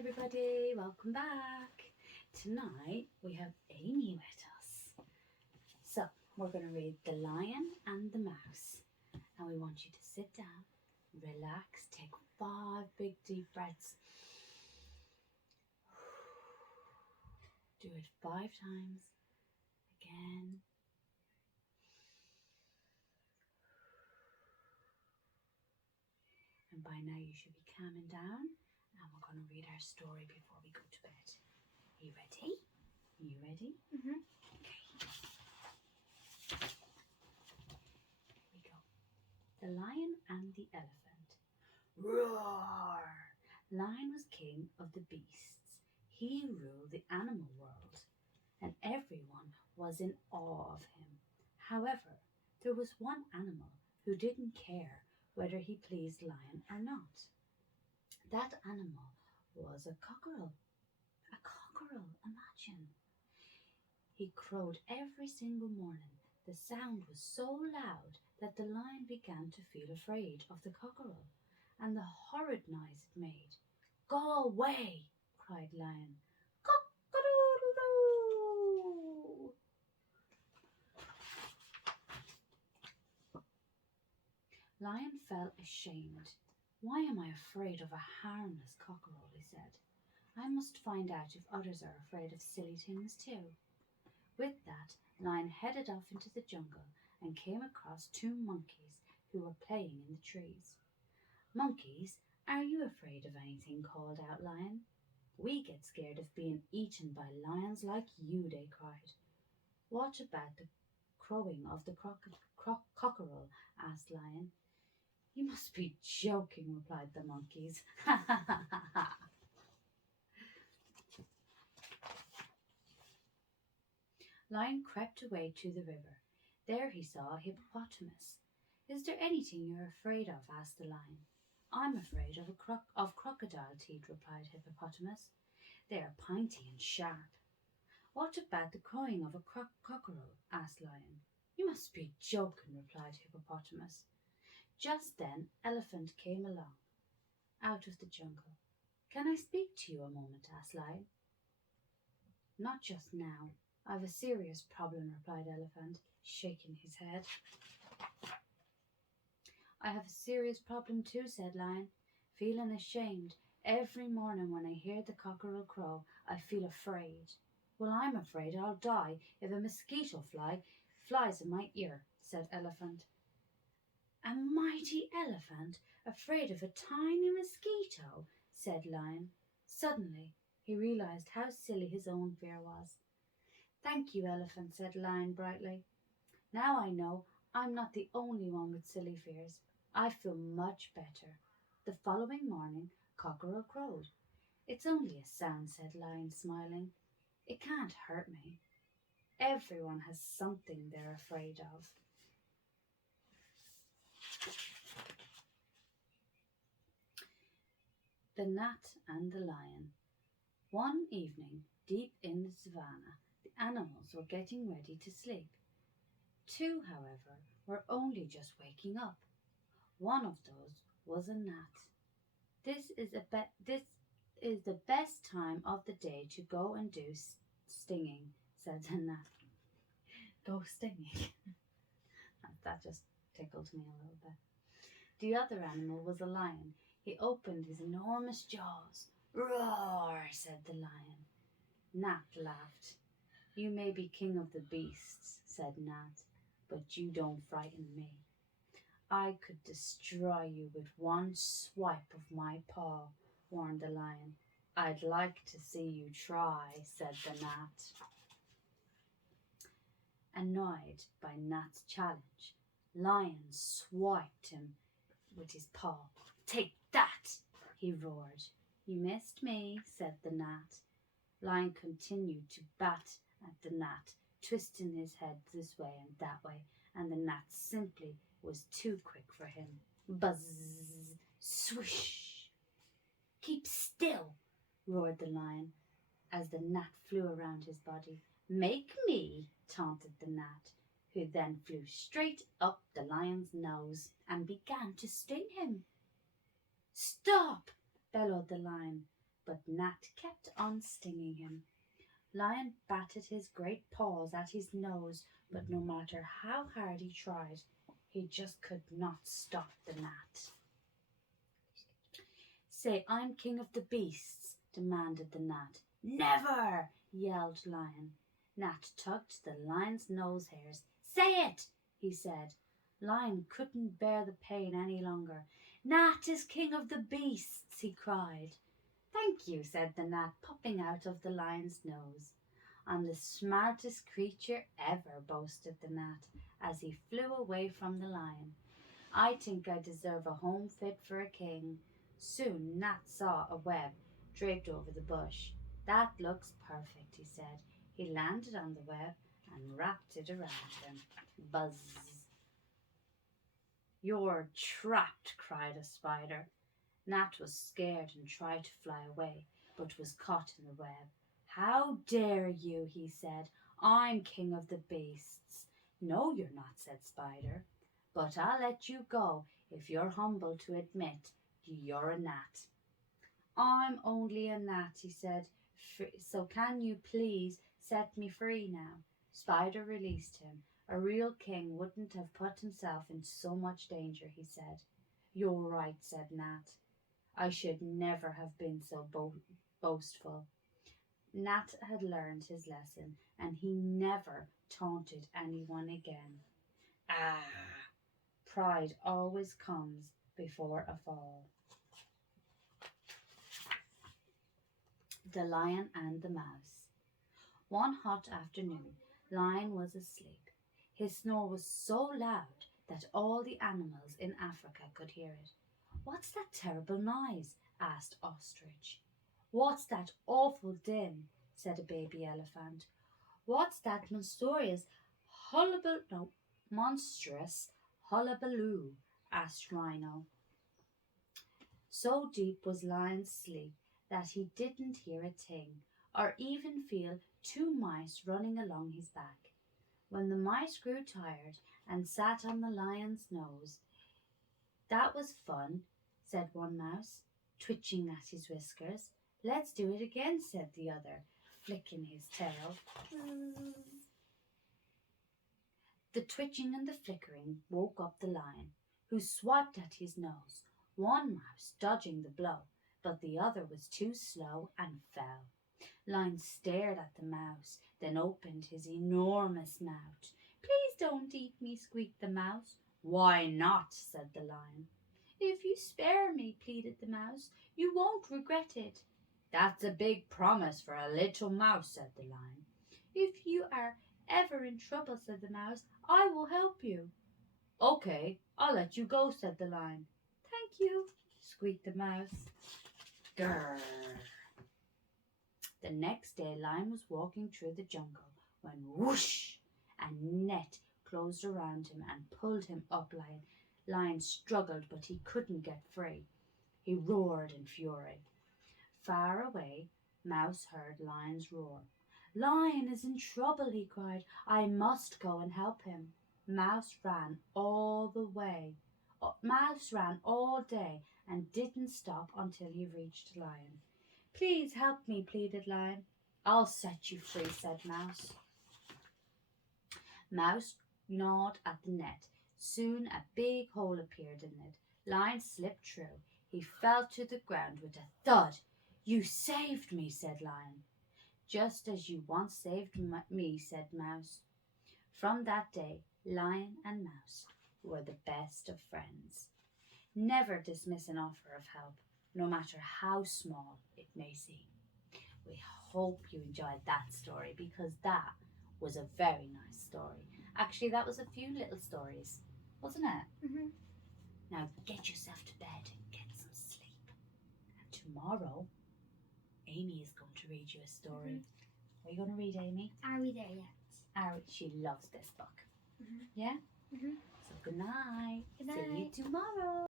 everybody, welcome back. Tonight we have Amy with us. So we're going to read The Lion and the Mouse. And we want you to sit down, relax, take 5 big deep breaths. Do it 5 times. Again. And by now you should be calming down. And we're going to read our story before we go to bed. Are you ready? Are you ready? Mm-hmm. Okay. Here we go. The Lion and the Elephant. Roar! Lion was king of the beasts. He ruled the animal world, and everyone was in awe of him. However, there was one animal who didn't care whether he pleased Lion or not. That animal was a cockerel. A cockerel, imagine. He crowed every single morning. The sound was so loud that the lion began to feel afraid of the cockerel and the horrid noise it made. "Go away!" cried Lion. "Cock-a-doodle-doo!" Lion felt ashamed. "Why am I afraid of a harmless cockerel?" he said. "I must find out if others are afraid of silly things too." With that, Lion headed off into the jungle and came across 2 monkeys who were playing in the trees. "Monkeys, are you afraid of anything?" called out Lion. "We get scared of being eaten by lions like you," they cried. "What about the crowing of the cockerel?" asked Lion. "You must be joking," replied the monkeys. "Ha ha ha ha ha." Lion crept away to the river. There he saw a hippopotamus. "Is there anything you're afraid of?" asked the lion. "I'm afraid of crocodile teeth," replied Hippopotamus. "They are pointy and sharp." "What about the crowing of a cockerel?" asked Lion. "You must be joking," replied Hippopotamus. Just then Elephant came along, out of the jungle. "Can I speak to you a moment?" asked Lion. "Not just now. I've a serious problem," replied Elephant, shaking his head. "I have a serious problem too," said Lion, feeling ashamed. "Every morning when I hear the cockerel crow, I feel afraid." "Well, I'm afraid I'll die if a mosquito flies in my ear," said Elephant. "A mighty elephant afraid of a tiny mosquito," said Lion. Suddenly he realized how silly his own fear was. "Thank you, Elephant," said Lion brightly. "Now I know I'm not the only one with silly fears. I feel much better." The following morning Cockerel crowed. "It's only a sound," said Lion, smiling. "It can't hurt me." Everyone has something they're afraid of. The Gnat and the Lion. One evening, deep in the savannah, the animals were getting ready to sleep. 2, however, were only just waking up. One of those was a gnat. This is the best time of the day to go and do stinging," said the gnat. "Go stinging." That just tickled me a little bit. The other animal was a lion. He opened his enormous jaws. "Roar," said the lion. Gnat laughed. "You may be king of the beasts," said Gnat, "but you don't frighten me. I could destroy you with one swipe of my paw," warned the lion. "I'd like to see you try," said the gnat. Annoyed by Gnat's challenge, Lion swiped him with his paw. "Take that!" he roared. "You missed me," said the gnat. Lion continued to bat at the gnat, twisting his head this way and that way, and the gnat simply was too quick for him. Buzz! Swish! "Keep still!" roared the lion as the gnat flew around his body. "Make me!" taunted the gnat, who then flew straight up the lion's nose and began to sting him. "Stop!" bellowed the lion. but Gnat kept on stinging him. Lion batted his great paws at his nose, but no matter how hard he tried, he just could not stop the gnat. "Say I'm king of the beasts," demanded the gnat. "Never!" yelled Lion. Gnat tugged the lion's nose hairs. "Say it!" he said. Lion couldn't bear the pain any longer. "Gnat is king of the beasts," he cried. "Thank you," said the gnat, popping out of the lion's nose. "I'm the smartest creature ever," boasted the gnat as he flew away from the lion. "I think I deserve a home fit for a king." Soon Gnat saw a web draped over the bush. "That looks perfect," he said. He landed on the web and wrapped it around him. Buzz! "You're trapped!" cried a spider. Gnat was scared and tried to fly away, but was caught in the web. "How dare you?" he said. "I'm king of the beasts." "No, you're not," said Spider. "But I'll let you go if you're humble to admit you're a gnat." "I'm only a gnat," he said. "So can you please set me free now?" Spider released him. "A real king wouldn't have put himself in so much danger," he said. "You're right," said Gnat. "I should never have been so boastful." Gnat had learned his lesson, and he never taunted anyone again. Pride always comes before a fall. The Lion and the Mouse. One hot afternoon, Lion was asleep. His snore was so loud that all the animals in Africa could hear it. "What's that terrible noise?" asked Ostrich. "What's that awful din?" said a baby elephant. "What's that monstrous hullabaloo?" asked Rhino. So deep was Lion's sleep that he didn't hear a thing, or even feel two mice running along his back. When the mice grew tired and sat on the lion's nose, "That was fun," said one mouse, twitching at his whiskers. "Let's do it again," said the other, flicking his tail. The twitching and the flickering woke up the lion, who swiped at his nose, one mouse dodging the blow, but the other was too slow and fell. Lion stared at the mouse, then opened his enormous mouth. "Please don't eat me," squeaked the mouse. "Why not?" said the lion. "If you spare me," pleaded the mouse, "you won't regret it." "That's a big promise for a little mouse," said the lion. "If you are ever in trouble," said the mouse, "I will help you." "Okay, I'll let you go," said the lion. "Thank you," squeaked the mouse. Grrr. The next day, Lion was walking through the jungle when whoosh! A net closed around him and pulled him up. Lion struggled, but he couldn't get free. He roared in fury. Far away, Mouse heard Lion's roar. "Lion is in trouble," he cried. "I must go and help him." Mouse ran all day and didn't stop until he reached Lion. "Please help me," pleaded Lion. "I'll set you free," said Mouse. Mouse gnawed at the net. Soon a big hole appeared in it. Lion slipped through. He fell to the ground with a thud. "You saved me," said Lion. "Just as you once saved me," said Mouse. From that day, Lion and Mouse were the best of friends. Never dismiss an offer of help, no matter how small it may seem. We hope you enjoyed that story, because that was a very nice story. Actually, that was a few little stories, wasn't it? Mm-hmm. Now get yourself to bed and get some sleep. And tomorrow, Amy is going to read you a story. Mm-hmm. Are you going to read, Amy? Are we there yet? She loves this book. Mm-hmm. Yeah? Mm-hmm. So good night. Good See you night. tomorrow.